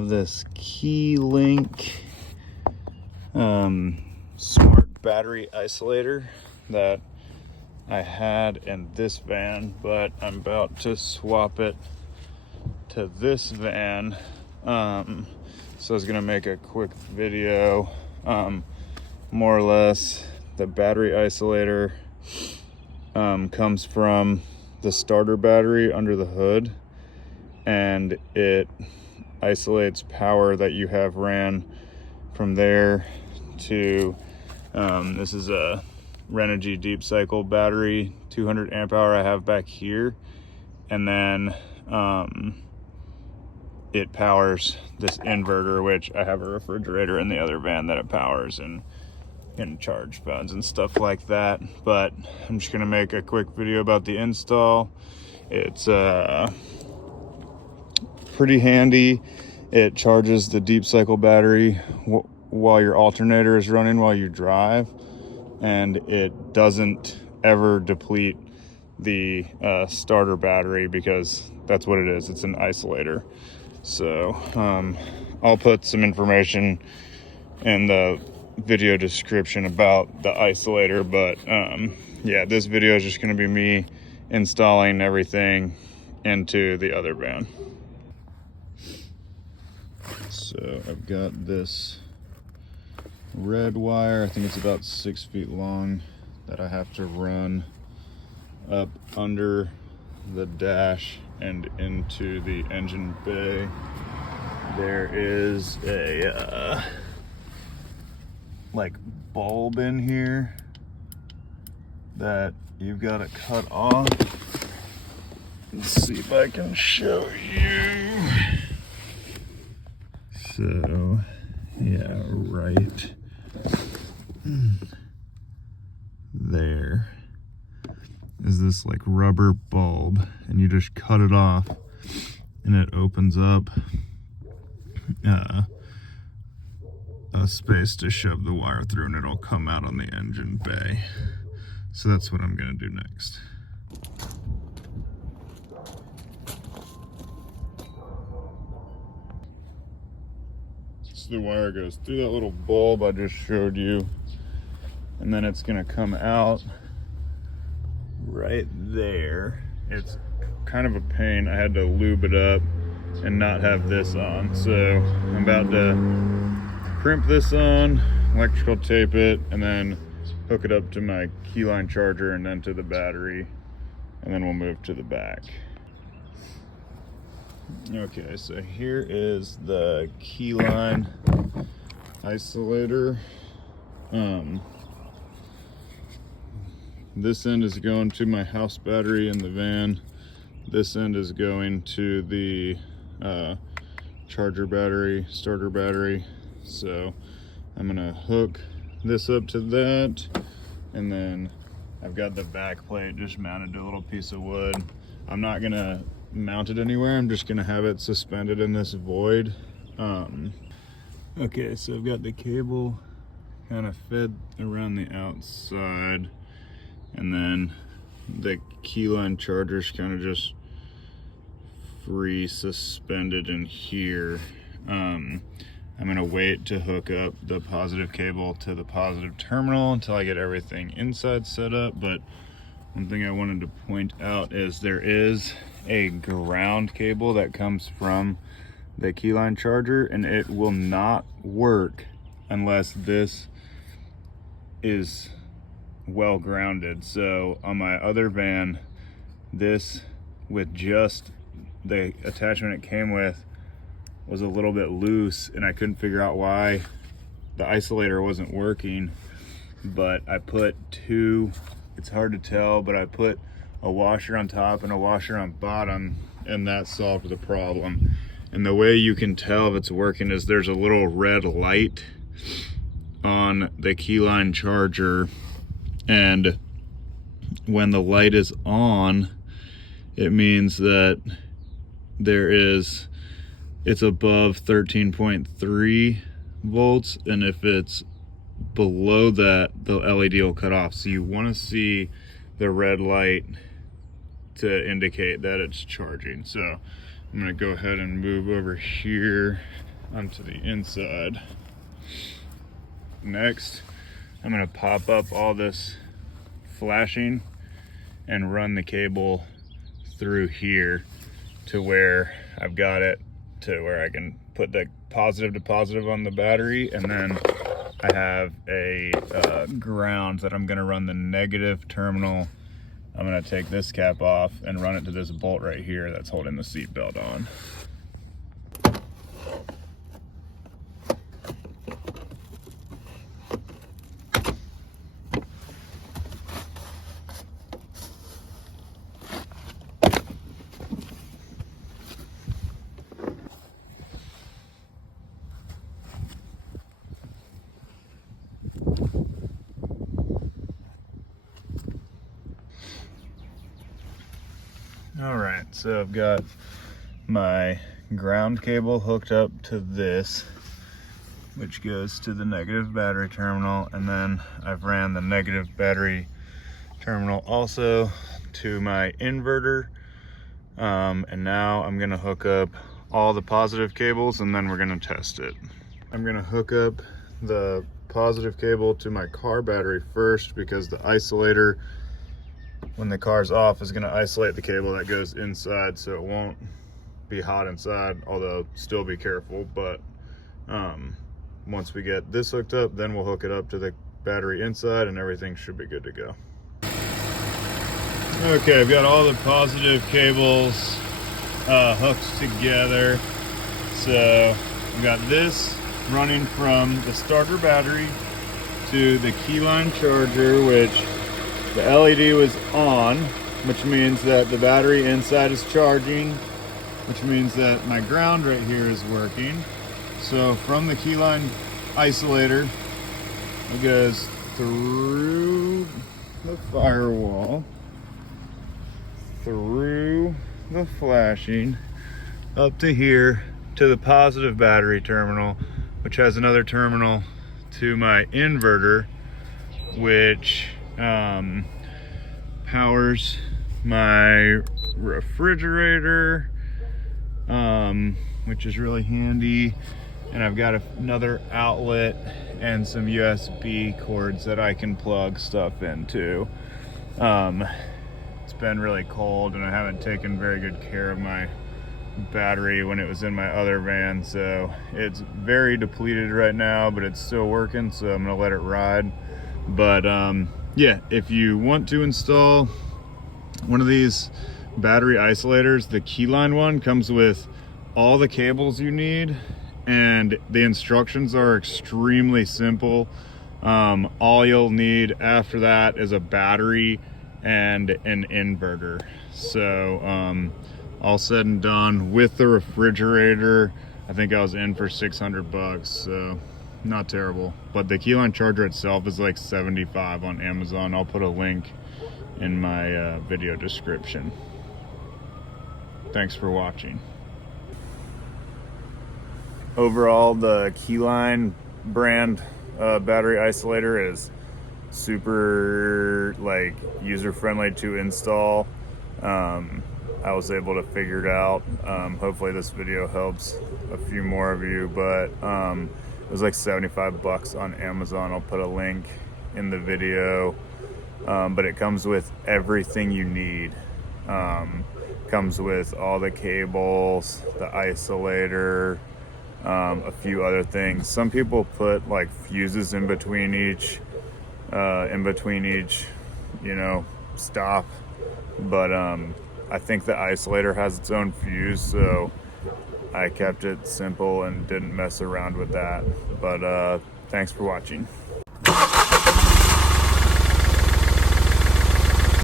have this Keyline Smart battery isolator that I had in this van, but I'm about to swap it to this van. So I was gonna make a quick video. More or less, the battery isolator comes from the starter battery under the hood, and it isolates power that you have ran from there to this is a Renogy deep cycle battery, 200 amp hour I have back here, and then it powers this inverter, which I have a refrigerator in the other van that it powers and can charge phones and stuff like that. But I'm just gonna make a quick video about the install. It's pretty handy. It charges the deep cycle battery while your alternator is running while you drive, and it doesn't ever deplete the starter battery, because that's what it is. It's an isolator. So I'll put some information in the video description about the isolator, but yeah, this video is just going to be me installing everything into the other van. So I've got this red wire, I think it's about 6 feet long, that I have to run up under the dash and into the engine bay. There is a like bulb in here that you've got to cut off. Let's see if I can show you. So yeah, right there is this like rubber bulb, and you just cut it off and it opens up a space to shove the wire through, and it'll come out on the engine bay. So that's what I'm gonna do next. So the wire goes through that little bulb I just showed you, and then it's gonna come out right there. It's kind of a pain. I had to lube it up and not have this on. So I'm about to crimp this on, electrical tape it, and then hook it up to my Keyline charger and then to the battery, and then we'll move to the back. Okay, so here is the Keyline isolator. This end is going to my house battery in the van. This end is going to the charger battery, starter battery. So I'm gonna hook this up to that, and then I've got the back plate just mounted to a little piece of wood. I'm not gonna mount it anywhere. I'm just gonna have it suspended in this void. Okay, so I've got the cable kind of fed around the outside, and then the Keyline charger's kind of just free suspended in here. I'm gonna wait to hook up the positive cable to the positive terminal until I get everything inside set up. But one thing I wanted to point out is there is a ground cable that comes from the Keyline charger, and it will not work unless this is well grounded. So on my other van, this, with just the attachment it came with, was a little bit loose, and I couldn't figure out why the isolator wasn't working. But I put two, it's hard to tell, but I put a washer on top and a washer on bottom, and that solved the problem. And the way you can tell if it's working is there's a little red light on the Keyline charger, and when the light is on, it means that it's above 13.3 volts, and if it's below that, the LED will cut off. So you want to see the red light to indicate that it's charging. So I'm gonna go ahead and move over here onto the inside. Next, I'm gonna pop up all this flashing and run the cable through here to where I've got it to where I can put the positive to positive on the battery, and then I have a ground that I'm gonna run the negative terminal. I'm gonna take this cap off and run it to this bolt right here that's holding the seat belt on. All right, so I've got my ground cable hooked up to this, which goes to the negative battery terminal, and then I've ran the negative battery terminal also to my inverter, and now I'm gonna hook up all the positive cables and then we're gonna test it. I'm gonna hook up the positive cable to my car battery first, because the isolator, when the car's off, is going to isolate the cable that goes inside so it won't be hot inside, although still be careful. But once we get this hooked up, then we'll hook it up to the battery inside and everything should be good to go. Okay, I've got all the positive cables hooked together. So I've got this running from the starter battery to the Keyline charger, which the LED was on, which means that the battery inside is charging, which means that my ground right here is working. So from the Keyline isolator, it goes through the firewall, through the flashing, up to here to the positive battery terminal, which has another terminal to my inverter, which powers my refrigerator, which is really handy. And I've got another outlet and some USB cords that I can plug stuff into. It's been really cold and I haven't taken very good care of my battery when it was in my other van, so it's very depleted right now, but it's still working, so I'm gonna let it ride. But yeah, if you want to install one of these battery isolators, the Keyline one comes with all the cables you need, and the instructions are extremely simple. All you'll need after that is a battery and an inverter. So all said and done, with the refrigerator, I think I was in for 600 bucks, so not terrible. But the Keyline charger itself is like 75 on Amazon. I'll put a link in my video description. Thanks for watching. Overall, the Keyline brand battery isolator is super like user-friendly to install. I was able to figure it out. Hopefully this video helps a few more of you, but it was like 75 bucks on Amazon. I'll put a link in the video, but it comes with everything you need. Comes with all the cables, the isolator, a few other things. Some people put like fuses in between each, you know, stop, but I think the isolator has its own fuse, so I kept it simple and didn't mess around with that. But thanks for watching.